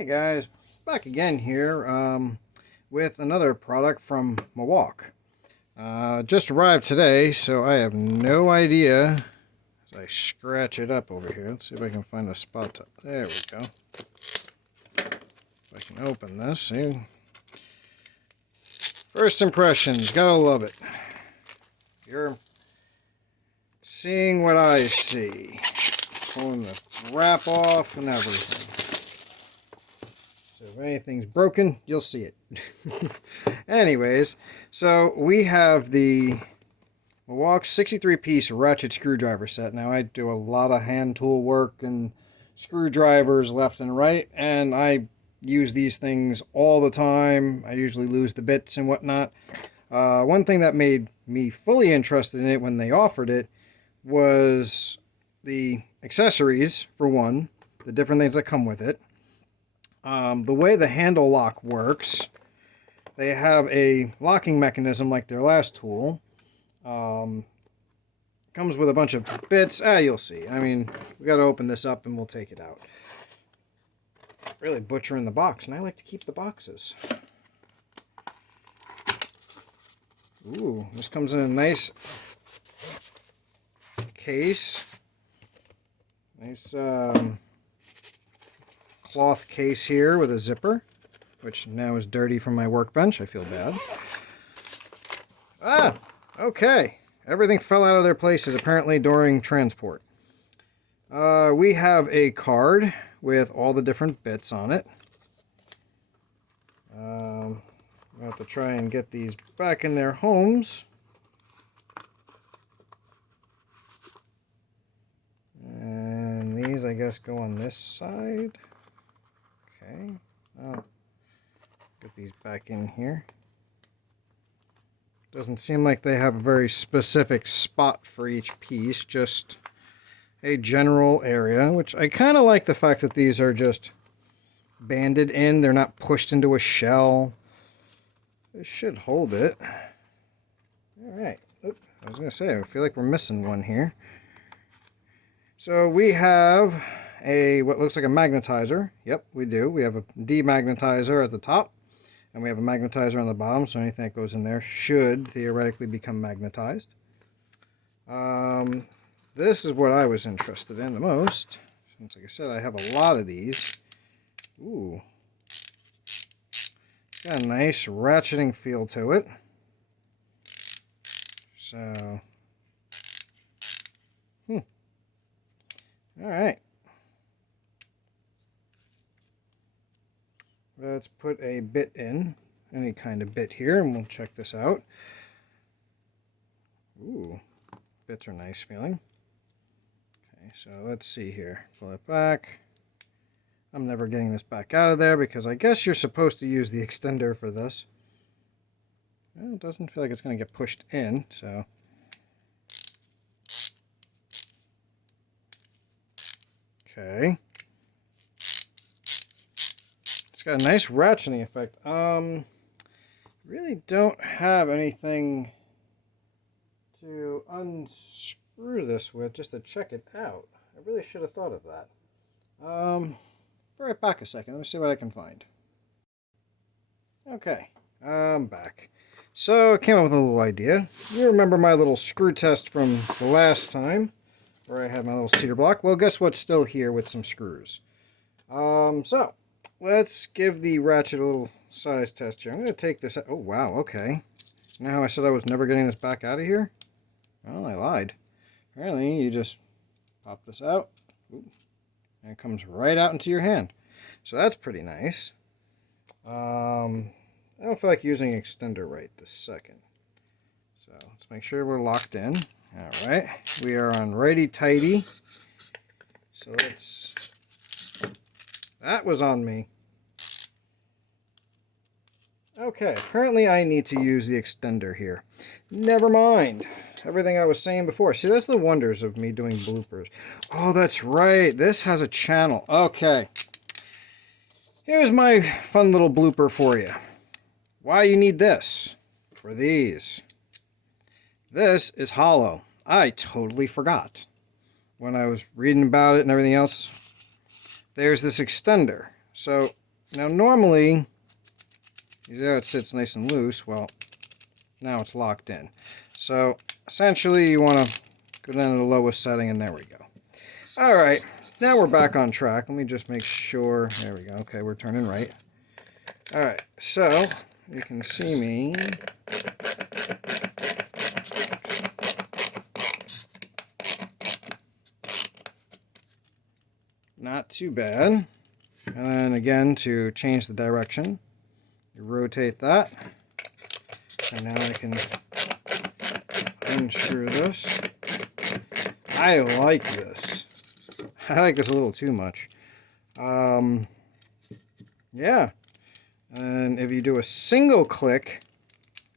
Hey guys, back again here with another product from Mulwark. Just arrived today, so I have no idea. As I scratch it up over here, let's see if I can find a spot to. There we go. If I can open this, see. First impressions, gotta love it. You're seeing what I see. Pulling the wrap off and everything. So if anything's broken, you'll see it. Anyways, so we have the Mulwark 63-piece ratchet screwdriver set. Now I do a lot of hand tool work and screwdrivers left and right, and I use these things all the time. I usually lose the bits and whatnot. One thing that made me fully interested in it when they offered it was the accessories, for one, the different things that come with it. The way the handle lock works, they have a locking mechanism like their last tool. Comes with a bunch of bits. You'll see. I mean, we got to open this up and we'll take it out. Really butchering the box, and I like to keep the boxes. Ooh, this comes in a nice case. Nice cloth case here with a zipper, which now is dirty from my workbench. I feel bad. Okay. Everything fell out of their places apparently during transport. We have a card with all the different bits on it. I have to try and get these back in their homes. And these, I guess, go on this side. Okay. I'll get these back in here. Doesn't seem like they have a very specific spot for each piece, just a general area, which I kind of like the fact that these are just banded in. They're not pushed into a shell. This should hold it. Alright. I was going to say, I feel like we're missing one here. So we have what looks like a magnetizer. Yep, we do. We have a demagnetizer at the top, and we have a magnetizer on the bottom, so anything that goes in there should theoretically become magnetized. This is what I was interested in the most, since, like I said, I have a lot of these. Ooh. It's got a nice ratcheting feel to it. So, alright. Let's put a bit in, any kind of bit here, and we'll check this out. Ooh, bits are nice feeling. Okay, so let's see here. Pull it back. I'm never getting this back out of there because I guess you're supposed to use the extender for this. Well, it doesn't feel like it's going to get pushed in, so. Okay. It's got a nice ratcheting effect. Really don't have anything to unscrew this with just to check it out. I really should have thought of that. Be right back a second. Let me see what I can find. Okay, I'm back. So I came up with a little idea. You remember my little screw test from the last time, where I had my little cedar block? Well, guess what's still here with some screws. So let's give the ratchet a little size test here. I'm going to take this out. Oh, wow, okay. Now how I said I was never getting this back out of here? Well, I lied. Apparently, you just pop this out. Ooh, and it comes right out into your hand. So that's pretty nice. I don't feel like using an extender right this second. So let's make sure we're locked in. Alright, we are on righty-tighty. So let's... That was on me. Okay, apparently I need to use the extender here. Never mind. Everything I was saying before. See, that's the wonders of me doing bloopers. Oh, that's right. This has a channel. Okay. Here's my fun little blooper for you. Why you need this? For these. This is hollow. I totally forgot. When I was reading about it and everything else, there's this extender. So Now normally, you see how it sits nice and loose. Well, now it's locked in. So essentially you want to go down to the lowest setting, and there we go. Alright, now we're back on track. Let me just make sure. There we go. Okay, we're turning right. Alright, so you can see me. Not too bad. And then again, to change the direction, you rotate that. And now I can unscrew this. I like this. I like this a little too much. Yeah. And if you do a single click,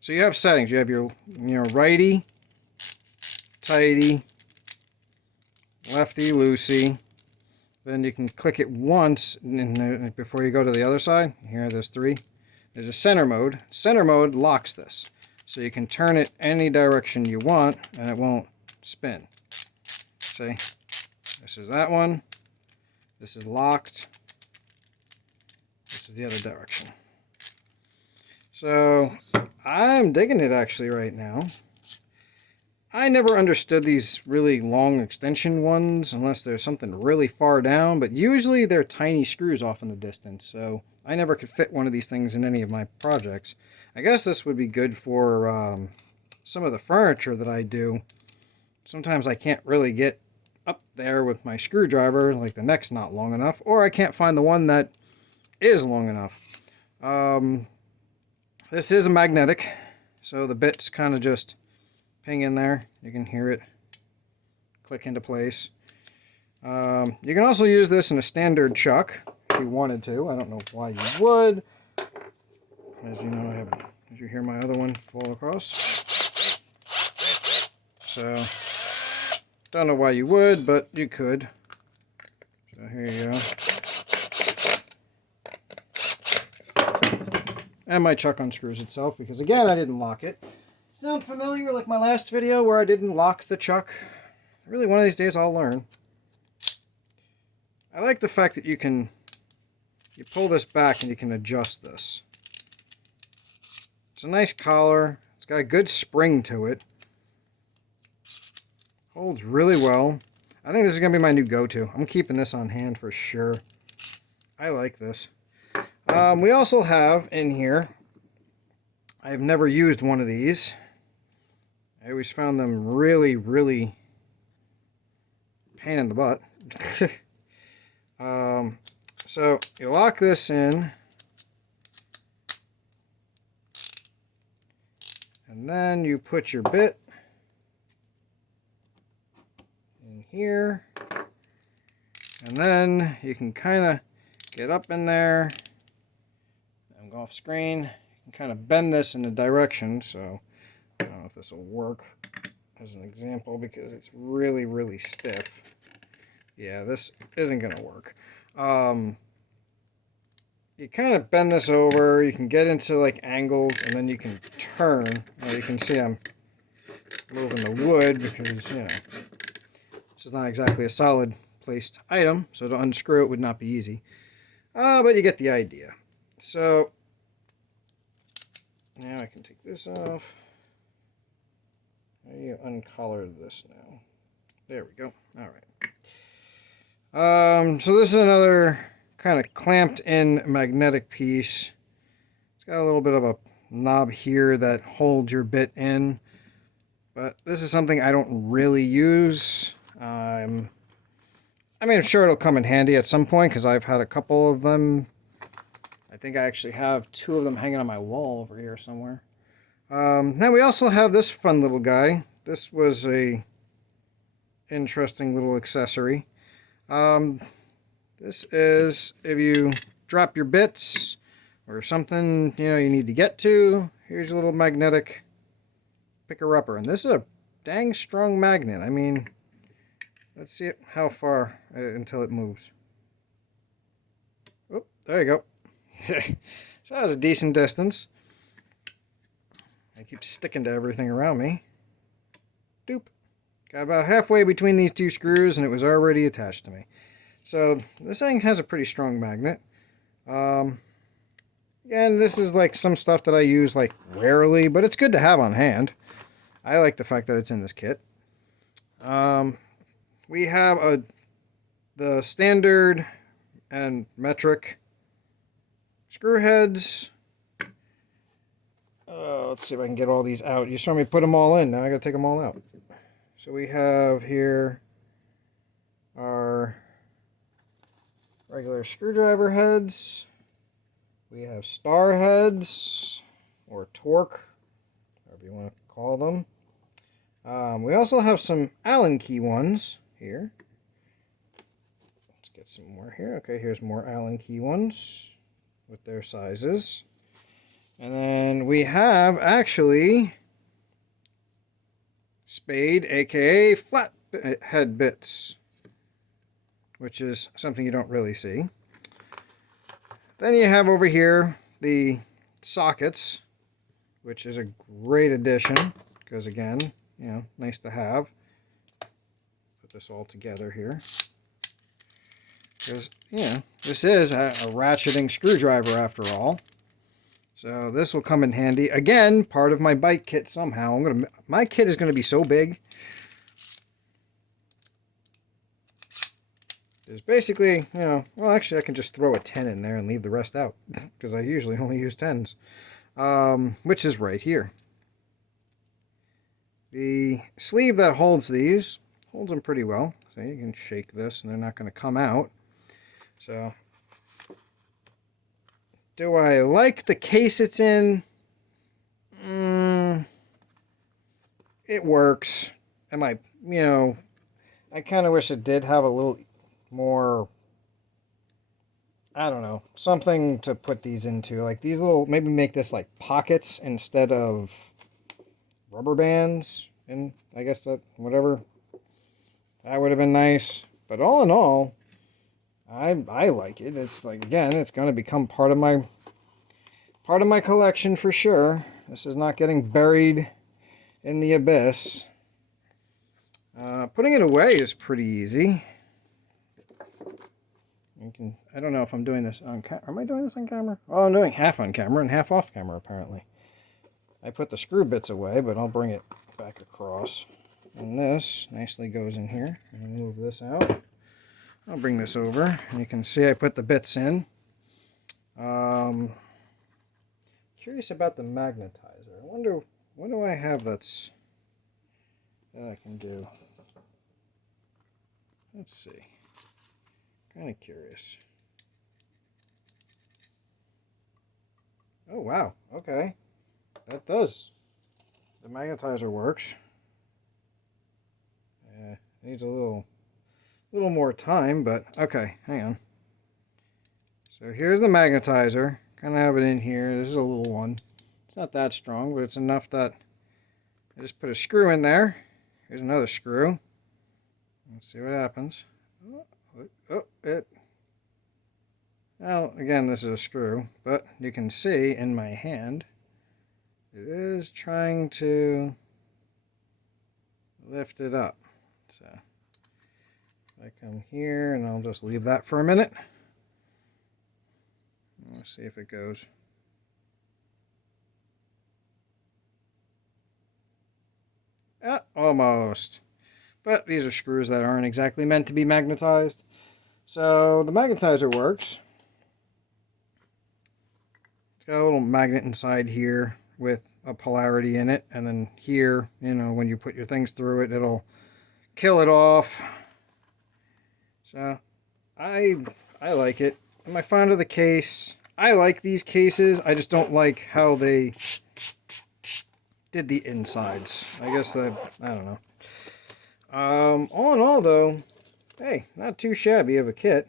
so you have settings. You have your, righty, tighty, lefty, loosey. Then you can click it once before you go to the other side. Here, there's 3. There's a center mode. Center mode locks this. So you can turn it any direction you want, and it won't spin. See? This is that one. This is locked. This is the other direction. So, I'm digging it actually right now. I never understood these really long extension ones unless there's something really far down, but usually they're tiny screws off in the distance, so I never could fit one of these things in any of my projects. I guess this would be good for some of the furniture that I do. Sometimes I can't really get up there with my screwdriver, like the neck's not long enough, or I can't find the one that is long enough. This is a magnetic, so the bit's kind of just ping in there. You can hear it click into place. You can also use this in a standard chuck if you wanted to. I don't know why you would. As you know, as you hear my other one fall across. So, don't know why you would, but you could. So here you go. And my chuck unscrews itself because, again, I didn't lock it. Sound familiar like my last video where I didn't lock the chuck? Really, one of these days I'll learn. I like the fact that you pull this back and you can adjust this. It's a nice collar. It's got a good spring to it. Holds really well. I think this is going to be my new go-to. I'm keeping this on hand for sure. I like this. We also have in here, I've never used one of these. I always found them really, really pain in the butt. So you lock this in, and then you put your bit in here, and then you can kind of get up in there and go off screen. You can kind of bend this in a direction, so I don't know if this will work as an example because it's really, really stiff. Yeah, this isn't going to work. You kind of bend this over. You can get into like angles, and then you can turn. Now you can see I'm moving the wood because, this is not exactly a solid placed item, so to unscrew it would not be easy. But you get the idea. So now I can take this off. How do you uncollar this now? There we go. All right. So this is another kind of clamped in magnetic piece. It's got a little bit of a knob here that holds your bit in, but this is something I don't really use. I mean, I'm sure it'll come in handy at some point because I've had a couple of them. I think I actually have 2 of them hanging on my wall over here somewhere. Now we also have this fun little guy. This was a interesting little accessory. This is if you drop your bits or something you need to get to. Here's a little magnetic picker-upper, and this is a dang strong magnet. I mean, let's see how far until it moves. Oh, there you go. So that was a decent distance. I keep sticking to everything around me. Doop. Got about halfway between these 2 screws and it was already attached to me. So this thing has a pretty strong magnet. Again, this is like some stuff that I use like rarely, but it's good to have on hand. I like the fact that it's in this kit. We have the standard and metric screw heads. Let's see if I can get all these out. You saw me put them all in. Now I gotta take them all out. So we have here our regular screwdriver heads. We have star heads, or torque, whatever you want to call them. We also have some Allen key ones here. Let's get some more here. Okay, here's more Allen key ones with their sizes. And then we have actually spade, aka flat head bits, which is something you don't really see. Then you have over here the sockets, which is a great addition because, again, you know, nice to have. Put this all together here because, you know, this is a ratcheting screwdriver after all. So this will come in handy. Again, part of my bike kit somehow. My kit is going to be so big. There's basically, you know, well, actually I can just throw a 10 in there and leave the rest out because I usually only use 10s, which is right here. The sleeve that holds these holds them pretty well. So you can shake this and they're not going to come out. So, do I like the case it's in? It works. Am I, you know, I kind of wish it did have a little more, I don't know, something to put these into. Like these little, maybe make this like pockets instead of rubber bands. And I guess that, whatever, that would have been nice. But all in all, I like it. It's like, again, it's going to become part of my collection for sure. This is not getting buried in the abyss. Putting it away is pretty easy. I don't know if I'm doing this on camera. Am I doing this on camera? Oh, I'm doing half on camera and half off camera apparently. I put the screw bits away, but I'll bring it back across. And this nicely goes in here. I'll move this out. I'll bring this over, and you can see I put the bits in. Curious about the magnetizer. I wonder, what do I have that I can do? Let's see. Kind of curious. Oh, wow. Okay. That does. The magnetizer works. Needs a little more time, but okay, hang on. So here's the magnetizer. Kind of have it in here. This is a little one. It's not that strong, but it's enough that I just put a screw in there. Here's another screw. Let's see what happens. Well, again, this is a screw, but you can see in my hand, it is trying to lift it up. So I come here and I'll just leave that for a minute. Let's see if it goes. Almost. But these are screws that aren't exactly meant to be magnetized. So the magnetizer works. It's got a little magnet inside here with a polarity in it. And then here, you know, when you put your things through it, it'll kill it off. So I like it. Am I fond of the case? I like these cases. I just don't like how they did the insides. I guess I don't know. All in all though, hey, not too shabby of a kit.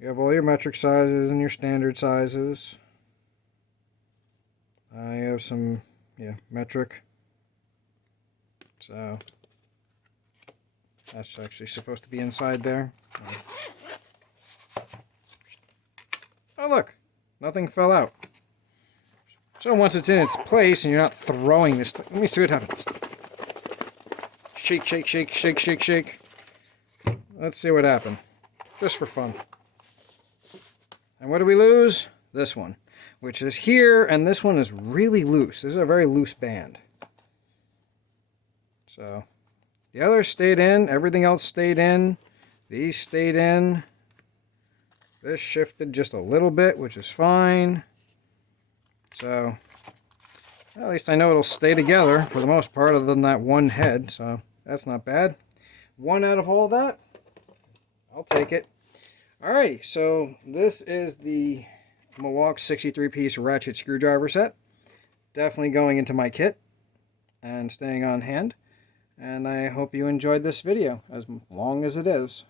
You have all your metric sizes and your standard sizes. I have some, metric. So that's actually supposed to be inside there. Oh look, nothing fell out. So once it's in its place and you're not throwing this thing, let me see what happens. Shake, shake, shake, shake, shake, shake. Let's see what happened. Just for fun. And what do we lose? This one, which is here, and this one is really loose. This is a very loose band. So the others stayed in, everything else stayed in, these stayed in. This shifted just a little bit, which is fine. So at least I know it'll stay together for the most part, other than that one head, so that's not bad. One out of all that, I'll take it. Alrighty, so this is the Mulwark 63-piece ratchet screwdriver set. Definitely going into my kit and staying on hand. And I hope you enjoyed this video, as long as it is.